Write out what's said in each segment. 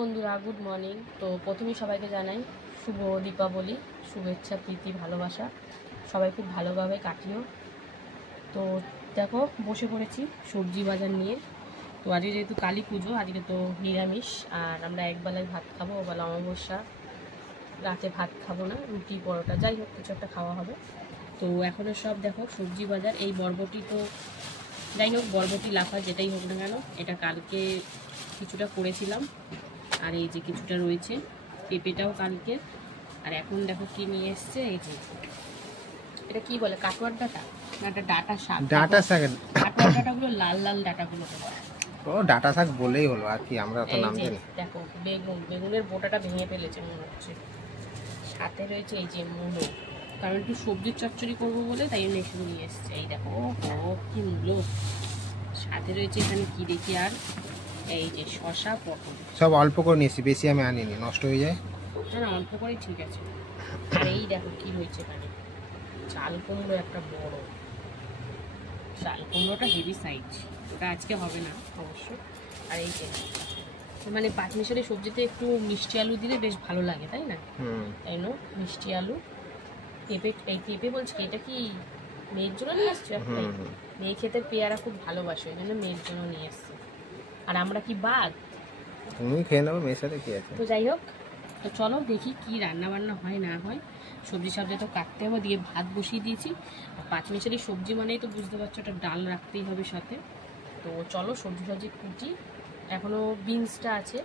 বন্ধুরা good morning. তো প্রথমেই সবাইকে জানাই শুভ দীপাবলি, শুভেচ্ছা, প্রীতি, ভালোবাসা। সবাই খুব ভালোভাবে কাটিও। তো দেখো বসে পড়েছি সবজি বাজার নিয়ে। তো আজকে যেহেতু কালী পুজো, আজকে তো নিরামিষ, আর আমরা একবেলায় ভাত খাবো, ওবেলা অমাবস্যা, রাতে ভাত খাবো না, রুটি পরোটা যাই হোক কিছু একটা খাওয়া হবে। তো এখনও সব দেখো সবজি বাজার। এই বরবটি তো যাই হোক, বরবটি লাফা যেটাই হোক না কেন, এটা কালকে কিছুটা করেছিলাম, আর এই যে কিছুটা রয়েছে, পেঁপেটাও কালকে। আর এখন দেখো কি নিয়ে এসছে, এই যে এটা কি বলে, কাটোয়ার ডাটা না, এটা ডাটা শাক। ডাটা শাক, কাটোয়ার ডাটাগুলো লাল লাল ডাটাগুলো বলে। ও ডাটা শাক বলেই হলো, আর কি আমরা তো নাম জানি। দেখো বেগুনের বোটাটা ভেঙে ফেলেছে মনে হচ্ছে। সাথে রয়েছে এই যে মূলো, কারণ একটু সবজির চচ্চড়ি করবো বলে তাই জন্য এসে নিয়ে এসছে। এই দেখো ও কি মূলো। সাথে রয়েছে এখানে কি দেখি, আর এই যে শসা, পটল। সব অল্প করে নিয়েছি, বেশি আমি আনিনি, নষ্ট হয়ে যায়। না অল্প করেই ঠিক আছে। আর এই দেখো কি রয়েছে এখানে, চাল কুমড়ো একটা বড় চাল কুমড়োটা হেভি সাইজ, ওটা আজকে হবে না অবশ্য। আর এই যে মানে পাঁচমিশালি সবজিতে একটু মিষ্টি আলু দিলে বেশ ভালো লাগে, তাই না? তাই না, মিষ্টি আলু, পেঁপে। এই পেঁপে বলছি, এটা কি মেয়ের জন্য নিয়ে এসছো? একটাই মেয়ে খেতে পেয়ারা খুব ভালোবাসে, ওই জন্য মেয়ের জন্য নিয়ে এসছে। আর আমরা কি বাদ, তুমি খেয়ে নেবো, মেয়ের সাথে কি আছে। তো যাই হোক, তো চলো দেখি কি রান্না বান্না হয় না হয়। সবজি সবজি তো কাটতে হবে, দিয়ে ভাত বসিয়ে দিয়েছি। আর পাঁচমিশালি সবজি মানেই তো বুঝতে পারছো, একটা ডাল রাখতেই হবে সাথে। তো চলো সবজি সবজি কুটি। এখনও বিনসটা আছে,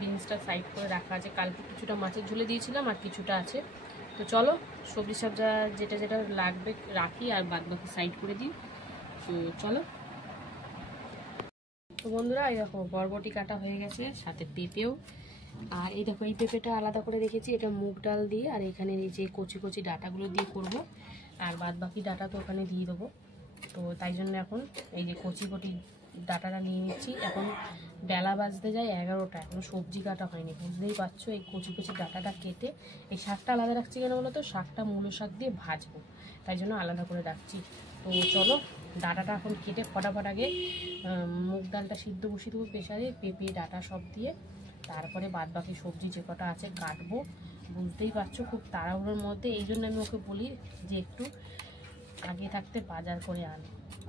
বিনসটা সাইড করে রাখা আছে, কালকে কিছুটা মাছের ঝোলে দিয়েছিলাম আর কিছুটা আছে। তো চলো সবজি সবজি যেটা যেটা লাগবে রাখি, আর বাদ বাকি সাইড করে দিই। তো চলো। তো বন্ধুরা এই দেখো বরবটি কাটা হয়ে গেছে, সাথে পেঁপেও। আর এই দেখো এই পেঁপেটা আলাদা করে রেখেছি, এটা মুগ ডাল দিয়ে, আর এখানে এই যে কচি কচি ডাটাগুলো দিয়ে করব, আর বাদ বাকি ডাটা তো ওখানে দিয়ে দেবো। তো তাই জন্য এখন এই যে কচি কচি ডাটাটা নিয়ে নিচ্ছি। এখন বেলা বাজতে যায় 11টা, এখন সবজি কাটা হয়নি, বুঝতেই পারছো। এই কচি কচি ডাটাটা কেটে এই শাকটা আলাদা রাখছি কেন বলো তো, শাকটা মূলো শাক দিয়ে ভাজবো, তাই জন্য আলাদা করে রাখছি। তো চলো ডাটাটা এখন কেটে ফটাফট আগে মুগ ডালটা সিদ্ধ বসিয়ে দেবো প্রেসারে, পেঁপে ডাটা সব দিয়ে। তারপরে বাদ বাকি সবজি যে কটা আছে কাটবো। বুঝতেই পারছো খুব তাড়াহুড়োর মধ্যে, এই জন্য আমি ওকে বলি যে একটু আগে থাকতে বাজার করে আন।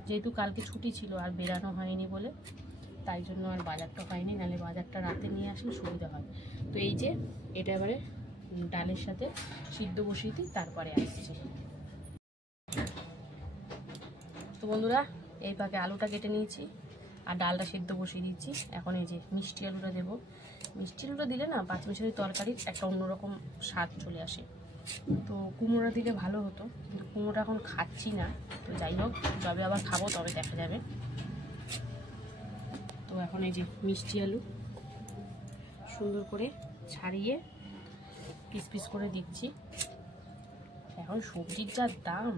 যেহেতু কালকে ছুটি ছিল আর বেরানো হয়নি বলে, তাই জন্য আর বাজারটা হয়নি, নাহলে বাজারটা রাতে নিয়ে আসলে সুবিধা হয়। তো এই যে এটা এবারে ডালের সাথে সিদ্ধ বসিয়ে দিই, তারপরে আসছি। তো বন্ধুরা এই পাকে আলুটা কেটে নিয়েছি আর ডালটা সিদ্ধ বসিয়ে দিচ্ছি। এখন এই যে মিষ্টি আলুটা দেবো। মিষ্টি আলুটা দিলে না পাঁচমিশালি তরকারির একটা অন্যরকম স্বাদ চলে আসে। তো কুমড়োটা দিলে ভালো হতো, কিন্তু কুমড়োটা এখন খাচ্ছি না। তো যাই হোক, যবে আবার খাবো তবে দেখা যাবে। তো এখন এই যে মিষ্টি আলু সুন্দর করে ছাড়িয়ে পিস পিস করে দিচ্ছি। এখন সবজির যা দাম,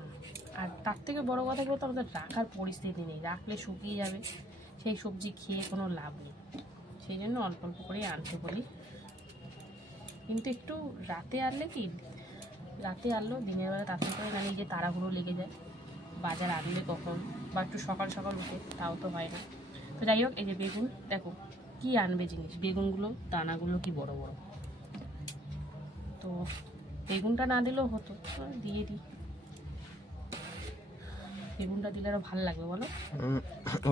আর তার থেকে বড় কথা বলতে আমাদের রাখার পরিস্থিতি নেই, রাখলে শুকিয়ে যাবে, সেই সবজি খেয়ে কোনো লাভ নেই। সেই জন্য অল্প অল্প করে আনতে বলি। কিন্তু একটু রাতে আনলে কি, রাতে আনলেও দিনের বেলা তাড়াতাড়ি করে, মানে এই যে তাড়াহুড়ো লেগে যায় বাজার আনলে কখন, বা একটু সকাল সকাল উঠে, তাও তো হয় না। তো যাই হোক, এই যে বেগুন দেখো কি আনবে জিনিস, বেগুনগুলো দানাগুলো কি বড় বড়। তো বেগুনটা না দিলেও হতো, দিয়ে দিই। বেগুনটা দিলে আরো ভালো লাগবে বলো,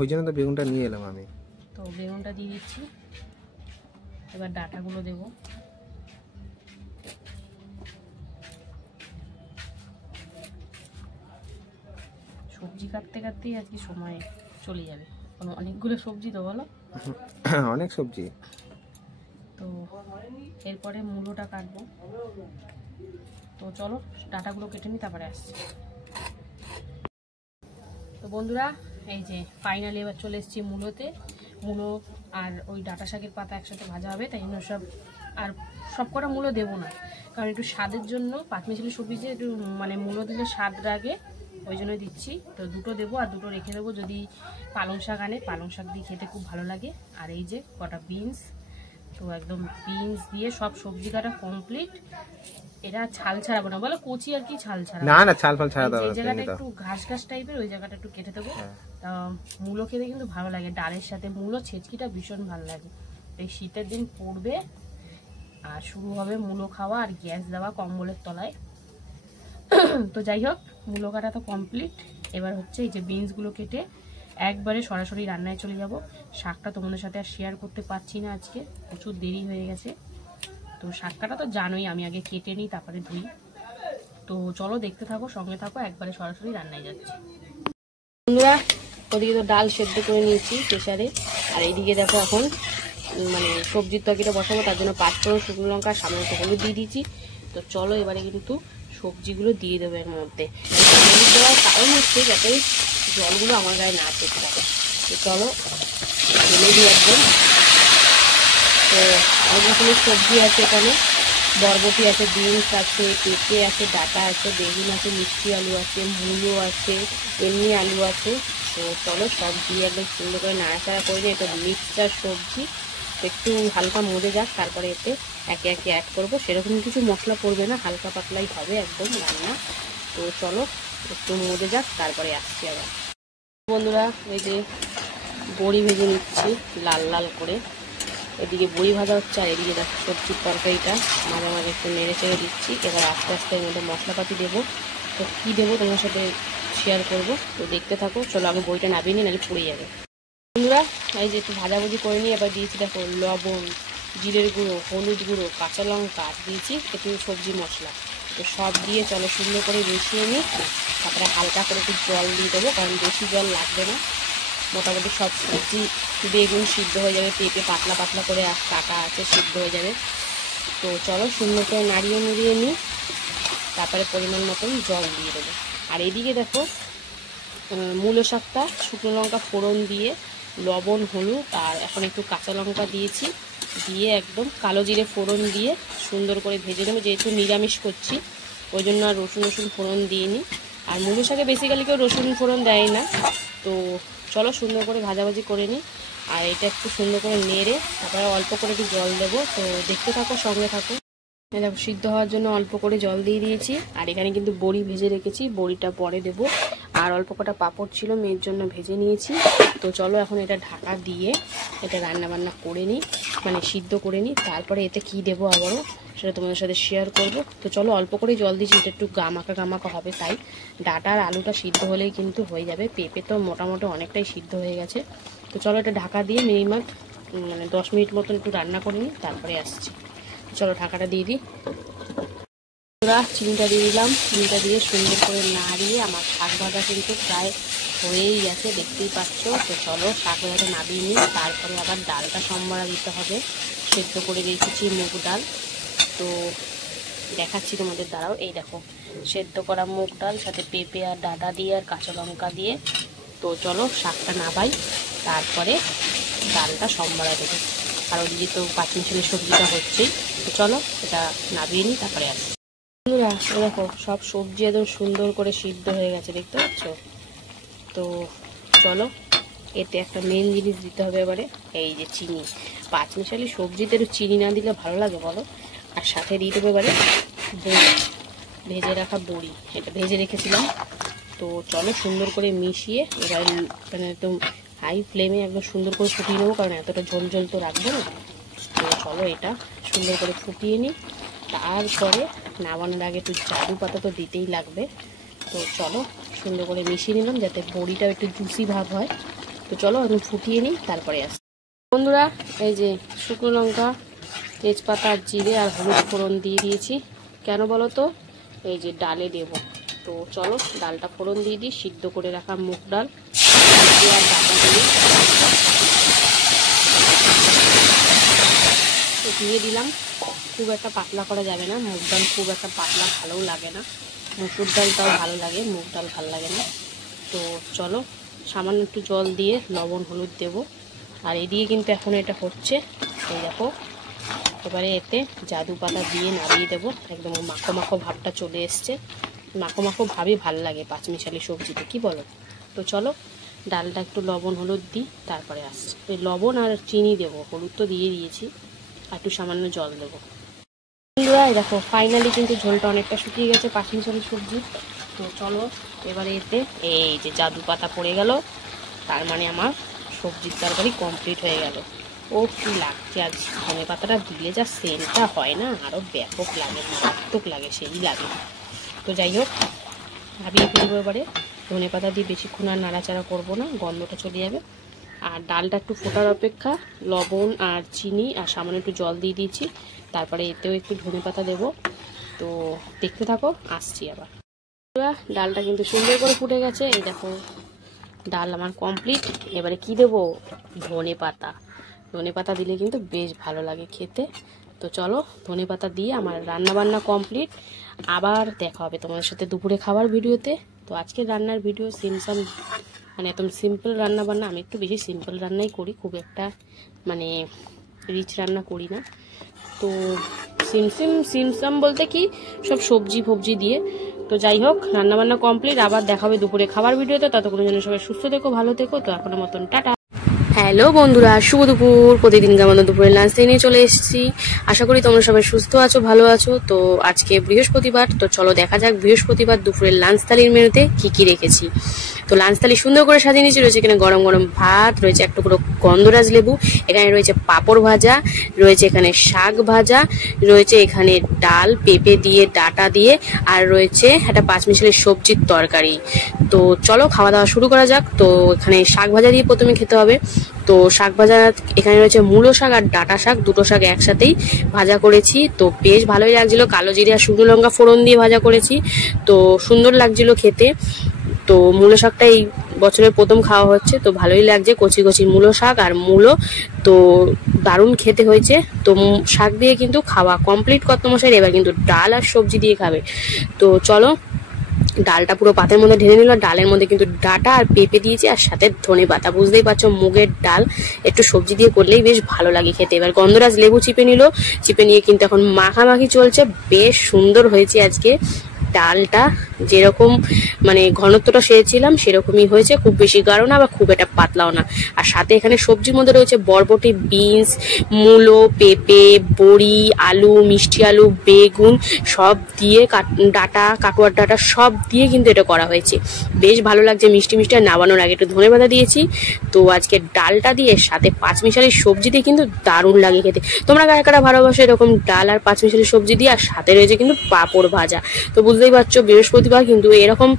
ওই জন্য তো বেগুনটা নিয়ে এলাম আমি। তো বেগুনটা দিয়ে দিচ্ছি। এবার ডাটাগুলো দেবো। সবজি কাটতে কাটতেই আজকে সময় চলে যাবে, অনেকগুলো সবজি তো বলো, অনেক সবজি। তো এরপরে মূলোটা কাটবো। তো চলো ডাটাগুলো কেটে নিই, তারপরে আসছি। তো বন্ধুরা এই যে ফাইনালি এবার চলে এসেছি মূলোতে। মূলো আর ওই ডাটা শাকের পাতা একসাথে ভাজা হবে, তাই জন্য সব, আর সব কটা মূলো দেবো না, কারণ একটু স্বাদের জন্য পাঁচমিশালি সবজি একটু মানে মূলো দিলে স্বাদ লাগে, ওই জন্য দিচ্ছি। তো দুটো দেবো, আর দুটো রেখে দেবো যদি পালং শাক আনে, পালং শাক দিয়ে খেতে খুব ভালো লাগে। আর এই যে কটা বিনস, তো একদম বিনস দিয়ে সব সবজি কাটা কমপ্লিট। এটা ছাল ছাড়াবো না বলো, কচি আর কি ছাল ছাড়াবো না, না ছাল ফাল ছাড়া দাও, এই জায়গাটা একটু ঘাস ঘাস টাইপের, ওই জায়গাটা একটু কেটে দেবো। মূলো খেতে কিন্তু ভালো লাগে ডালের সাথে, মূলো ছেচকিটা ভীষণ ভালো লাগে। এই শীতের দিন পড়বে আর শুরু হবে মূলো খাওয়া আর গ্যাস দেওয়া কম্বলের তলায়। তো যাই হোক, মূলো কাটা তো কমপ্লিট। এবার হচ্ছে এই যে বিনসগুলো কেটে একবারে সরাসরি রান্নায় চলে যাব। শাকটা তোমাদের সাথে আর শেয়ার করতে পারছি না, আজকে প্রচুর দেরি হয়ে গেছে। তো শাক কাটা তো জানোই, আমি আগে কেটে নিই তারপরে ধুই। তো চলো দেখতে থাকো, সঙ্গে থাকো, একবারে সরাসরি রান্নায় যাচ্ছি। বন্ধুরা, ওদিকে তো ডাল সেদ্ধ করে নিয়েছি প্রেসারে, আর এইদিকে দেখো এখন মানে সবজির তরকারিটা বসাবো, তার জন্য 5 ফোড়ন, শুকনো লঙ্কা, সামান্য হলুদ দিয়ে দিয়েছি। তো চলো এবারে কিন্তু সবজিগুলো দিয়ে দেবো এর মধ্যে। হলুদ দেওয়ার কারণ হচ্ছে যাতে জলগুলো আমার গায়ে না পেতে থাকে। তো চলো ঢেলে দিই একদম। তো অনেক রকমের সবজি আছে এখানে, বরবটি আছে, বিনস আছে, পেঁপে আছে, ডাঁটা আছে, বেগুন আছে, মিষ্টি আলু আছে, মূলো আছে, এমনি আলু আছে। তো চলো সব দিয়ে একদম সুন্দর করে নাড়াচাড়া করে নিই। এটা মিক্সচার সবজি, একটু হালকা মজে যাক, তারপরে এতে একে একে অ্যাড করবো। সেরকম কিছু মশলা পড়বে না, হালকা পাতলাই হবে একদম রান্না। তো চলো একটু মজে যাক, তারপরে আসছি আবার। বন্ধুরা, এই যে বড়ি ভেজে নিচ্ছি লাল লাল করে। এদিকে বড়ি ভাজা হচ্ছে, আর এদিকে দেখো সবজির তরকারিটা মাঝে মাঝে একটু নেড়ে চেড়ে দিচ্ছি। এবার আস্তে আস্তে এর মধ্যে মশলাপাতি দেবো। তো কী দেবো তোমার সাথে শেয়ার করবো, তো দেখতে থাকো। চলো আগে বড়িটা নামিয়ে নিই, নাহলে পুড়ে যাবে। বন্ধুরা, এই যে একটু ভাজাভুজি করে নিই। এবার দিয়েছি দেখো লবণ, জিরের গুঁড়ো, হলুদ গুঁড়ো, কাঁচা লঙ্কা, দিয়েছি একটু সবজি মশলা। তো সব দিয়ে চলো সুন্দর করে মিশিয়ে নিই। তারপরে হালকা করে একটু জল দিয়ে দেবো, কারণ বেশি জল লাগবে না। মোটামুটি সব সবজি, বেগুন সিদ্ধ হয়ে যাবে, পেঁপে পাতলা পাতলা করে কাটা আছে, সিদ্ধ হয়ে যাবে। তো চলো সুন্দর করে নাড়িয়ে মুড়িয়ে নিই, তারপরে পরিমাণ মতন জল দিয়ে দেবো। আর এদিকে দেখো মূলো শাকটা শুকনো লঙ্কা ফোড়ন দিয়ে, লবণ, হলুদ আর এখন একটু কাঁচা লঙ্কা দিয়েছি, দিয়ে একদম কালো জিরে ফোড়ন দিয়ে সুন্দর করে ভেজে নেবো। যেহেতু নিরামিষ করছি ওই জন্য আর রসুন ফোড়ন দিইনি। আর মূলো শাকে বেসিক্যালি কেউ রসুন ফোড়ন দেয় না। তো চলো সুন্দর করে ভাজাভাজি করে নিই। আর এটা একটু সুন্দর করে নেড়ে তারপরে অল্প করে একটু জল দেবো। তো দেখতে থাকো, সঙ্গে থাকো। এটা সিদ্ধ হওয়ার জন্য অল্প করে জল দিয়ে দিয়েছি। আর এখানে কিন্তু বড়ি ভেজে রেখেছি, বড়িটা পরে দেবো। আর অল্প কটা পাঁপড় ছিল, মেয়ের জন্য ভেজে নিয়েছি। তো চলো এখন এটা ঢাকা দিয়ে এটা রান্নাবান্না করে নিই, মানে সিদ্ধ করে নিই। তারপরে এতে কি দেবো আবারও সেটা তোমাদের সাথে শেয়ার করব। তো চলো অল্প করে জল দিয়েছি, এটা একটু গামাকা হবে, তাই ডাটা আর আলুটা সিদ্ধ হলেই কিন্তু হয়ে যাবে। পেঁপে তো মোটামুটি অনেকটাই সিদ্ধ হয়ে গেছে। তো চলো এটা ঢাকা দিয়ে মিনিমাম মানে 10 মিনিট মতন একটু রান্না করে নিই, তারপরে আসছি। চলো ঢাকাটা দিয়ে দিই। চিনিটা দিয়ে দিলাম, চিনিটা দিয়ে সুন্দর করে নাড়িয়ে আমার শাক ভাজা কিন্তু প্রায় হয়েই গেছে, দেখতেই পাচ্ছ। তো চলো শাক ভাজাটা নামিয়ে নিই, তারপরে আবার ডালটা সম্বরা দিতে হবে। সেদ্ধ করে রেখেছি মুগ ডাল, তো দেখাচ্ছি তোমাদের, দ্বারাও এই দেখো সেদ্ধ করা মুগ ডাল, সাথে পেঁপে আর ডাঁটা দিয়ে আর কাঁচা লঙ্কা দিয়ে। তো চলো শাকটা নামাই, তারপরে ডালটা সম্বরা দেবো। আর ওদিকে তো পাঁচমিশালি সবজিটা হচ্ছেই। তো চলো এটা নামিয়ে নিই, তারপরে আসি। বন্ধুরা, দেখো সব সবজি একদম সুন্দর করে সিদ্ধ হয়ে গেছে, দেখতে পাচ্ছ। তো চলো এতে একটা মেন জিনিস দিতে হবে এবারে, এই যে চিনি। পাঁচমিশালি সবজিতে একটু চিনি না দিলে ভালো লাগে বলো। আর সাথে দিয়ে দেবো এবারে বড়ি, ভেজে রাখা বড়ি, এটা ভেজে রেখেছিলাম। তো চলো সুন্দর করে মিশিয়ে এবার মানে একদম হাই ফ্লেমে একদম সুন্দর করে ফুটিয়ে নেবো, কারণ এতটা ঝোল ঝোল তো রাখবো না। তো চলো এটা সুন্দর করে ফুটিয়ে নিই, তারপরে নামানোর আগে একটু জাদু পাতা তো দিতেই লাগবে। তো চলো সুন্দর করে মিশিয়ে নিলাম, যাতে বড়িটাও একটু জুসি ভাব হয়। তো চলো এখন ফুটিয়ে নিই, তারপরে আসি। বন্ধুরা, এই যে শুকনো লঙ্কা, তেজপাতা, জিরে আর হলুদ ফোড়ন দিয়ে দিয়েছি। কেন বলো তো, এই যে ডালে দেবো। তো চলো ডালটা ফোড়ন দিয়ে দিই, সিদ্ধ করে রাখা মুগ ডাল আর ডাটা দিয়ে দিলাম। খুব একটা পাতলা করা যাবে না, মুগ ডাল খুব একটা পাতলা ভালোও লাগে না। মুসুর ডালটাও ভালো লাগে, মুগ ডাল ভালো লাগে না। তো চলো সামান্য একটু জল দিয়ে লবণ হলুদ দেবো। আর এদিকে কিন্তু এখন এটা হচ্ছে, এই দেখো এবারে এতে জাদু পাতা দিয়ে নাড়িয়ে দেবো। একদম মাখো মাখো ভাবটা চলে এসছে, মাখো মাখো ভাবই ভালো লাগে পাঁচমিশালি সবজিতে, কি বলো। তো চলো ডালটা একটু লবণ হলুদ দিই, তারপরে আসছে। এই লবণ আর চিনি দেবো, হলুদ তো দিয়ে দিয়েছি, আর একটু সামান্য জল দেবো। বন্ধুরা, দেখো ফাইনালি কিন্তু ঝোলটা অনেকটা শুকিয়ে গেছে পাঁচমিশালি সবজি। তো চলো এবারে এতে এই যে জাদু পাতা পড়ে গেল, তার মানে আমার সবজির তরকারি কমপ্লিট হয়ে গেল। ও কি লাগছে আজ ধনে পাতাটা দিলে যা সেন্টটা হয় না, আরও ব্যাপক লাগে, মারাত্মক লাগে, সেই লাগে। তো যাই হোক, ভাবিয়ে ফেলবো এবারে। ধনে পাতা দিয়ে বেশিক্ষণ আর নাড়াচাড়া করবো না, গন্ধটা চলে যাবে। আর ডালটা একটু ফোটার অপেক্ষা, লবণ আর চিনি আর সামান্য একটু জল দিয়ে দিয়েছি, তারপরে এতেও একটু ধনে পাতা দেবো। তো দেখতে থাকো, আসছি আবার। ডালটা কিন্তু সুন্দর করে ফুটে গেছে, এই দেখো ডাল আমার কমপ্লিট। এবারে কি দেবো? ধনে পাতা। ধনে পাতা দিলে কিন্তু বেশ ভালো লাগে খেতে। তো চলো, ধনে পাতা দিয়ে আমার রান্নাবান্না কমপ্লিট। আবার দেখা হবে তোমাদের সাথে দুপুরে খাবার ভিডিওতে। তো আজকের রান্নার ভিডিও সিমসাম, মানে একদম সিম্পল রান্নাবান্না। আমি একটু বেশি সিম্পল রান্নাই করি, খুব একটা মানে রিচ রান্না করি না। তো সিমসাম বলতে কি, সব সবজি ফবজি দিয়ে। তো যাই হোক, রান্নাবান্না কমপ্লিট। আবার দেখা হবে দুপুরে খাবার ভিডিওতে। ততক্ষণের জন্য সবাই সুস্থ থেকো, ভালো থেকো। তো এখনের মতন টাটা। হ্যালো বন্ধুরা, শুভ দুপুর। প্রতিদিনকার মতো দুপুরের লাঞ্চ নিয়ে চলে এসেছি। আশা করি তোমরা সবাই সুস্থ আছো, ভালো আছো। তো আজকে বৃহস্পতিবার, তো চলো দেখা যাক বৃহস্পতিবার দুপুরের লাঞ্চ থালির মেনুতে কি কি রেখেছি। তো লাঞ্চ থালি সুন্দর করে সাজিয়ে নিয়েছি। রয়েছে এখানে গরম গরম ভাত, রয়েছে এক টুকরো গন্ধরাজ লেবু, এখানে রয়েছে পাঁপড় ভাজা, রয়েছে এখানে শাক ভাজা, রয়েছে এখানে ডাল পেঁপে দিয়ে ডাটা দিয়ে, আর রয়েছে একটা পাঁচমিশালি সবজির তরকারি। তো চলো খাওয়া দাওয়া শুরু করা যাক। তো এখানে শাক ভাজা দিয়ে প্রথমে খেতে হবে। তো শাক ভাজা এখানে রয়েছে মূলো শাক আর ডাটা শাক, দুটো শাক একসাথেই ভাজা করেছি। তো বেশ ভালোই লাগছিল, কালো জিরে আর শুকনো লঙ্কা ফোড়ন দিয়ে ভাজা করেছি। তো সুন্দর লাগছিল খেতে। তো মূলো শাকটা এই বছরের প্রথম খাওয়া হচ্ছে, তো ভালোই লাগছে। কচি কচি মূলো শাক আর মূলো, তো দারুণ খেতে হয়েছে। তো শাক দিয়ে কিন্তু খাওয়া কমপ্লিট কর্তমশাই। এবার কিন্তু ডাল আর সবজি দিয়ে খাবে। তো চলো, ডালটা পুরো পাতের মধ্যে ঢেলে নিল। ডালের মধ্যে কিন্তু ডাটা আর পেঁপে দিয়েছি, আর সাথে ধনে পাতা। বুঝতেই পারছো, মুগের ডাল একটু সবজি দিয়ে করলেই বেশ ভালো লাগে খেতে। এবার গন্ধরাজ লেবু চিপে নিল, চিপে নিয়ে কিন্তু এখন মাখামাখি চলছে। বেশ সুন্দর হয়েছে আজকে ডালটা, যেরকম মানে ঘনত্বটা চেয়েছিলাম সেরকমই হয়েছে। খুব বেশি গাঢ় না, বা খুব একটা পাতলাও না। আর সাথে এখানে সবজির মধ্যে রয়েছে বরবটি, বিনস, মূলো, পেঁপে, বড়ি, আলু, মিষ্টি আলু, বেগুন সব দিয়ে, ডাটা, কাটোয়ার ডাটা সব দিয়ে কিন্তু এটা করা হয়েছে। বেশ ভালো লাগছে মিষ্টি মিষ্টি। আর নামানোর আগে একটু ধনে পাতা দিয়েছি। তো আজকে ডালটা দিয়ে সাথে পাঁচমিশালি সবজি দিয়ে কিন্তু দারুণ লাগে খেতে। তোমরা কারা কারা ভালোবাসো এরকম ডাল আর পাঁচমিশালি সবজি দিয়ে? আর সাথে রয়েছে কিন্তু পাঁপড় ভাজা। তো বুঝতেই পারছো বৃহস্পতিবার কিন্তু এরকম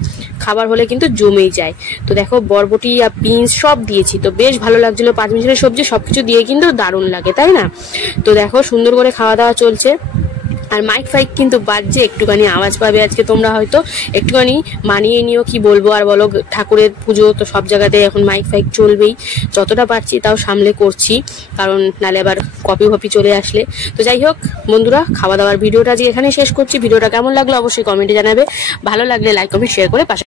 খাবার হলে কিন্তু জমেই যায়। তো দেখো বরবটি আর বিনস সব দিয়েছি, তো বেশ ভালো লাগছিল। পাঁচমিশালি সবজি সবকিছু দিয়ে কিন্তু দারুণ লাগে, তাই না? তো দেখো সুন্দর করে খাওয়া দাওয়া চলছে। আর মাইক ফাইক কিন্তু বাজছে, একটুখানি আওয়াজ পাবে আজকে তোমরা হয়তো, একটুখানি মানিয়ে নিও। কি বলবো আর বলো, ঠাকুরের পুজো তো সব জায়গাতে এখন মাইক ফাইক চলবেই। যতটা পারছি তাও সামলে করছি, কারণ নালে আবার কপি ফপি চলে আসলে। তো যাই হোক বন্ধুরা, খাওয়া দাওয়ার ভিডিওটা আজকে এখানে শেষ করছি। ভিডিওটা কেমন লাগলো অবশ্যই কমেন্টে জানাবে। ভালো লাগলে লাইক কমেন্ট শেয়ার করে পাশে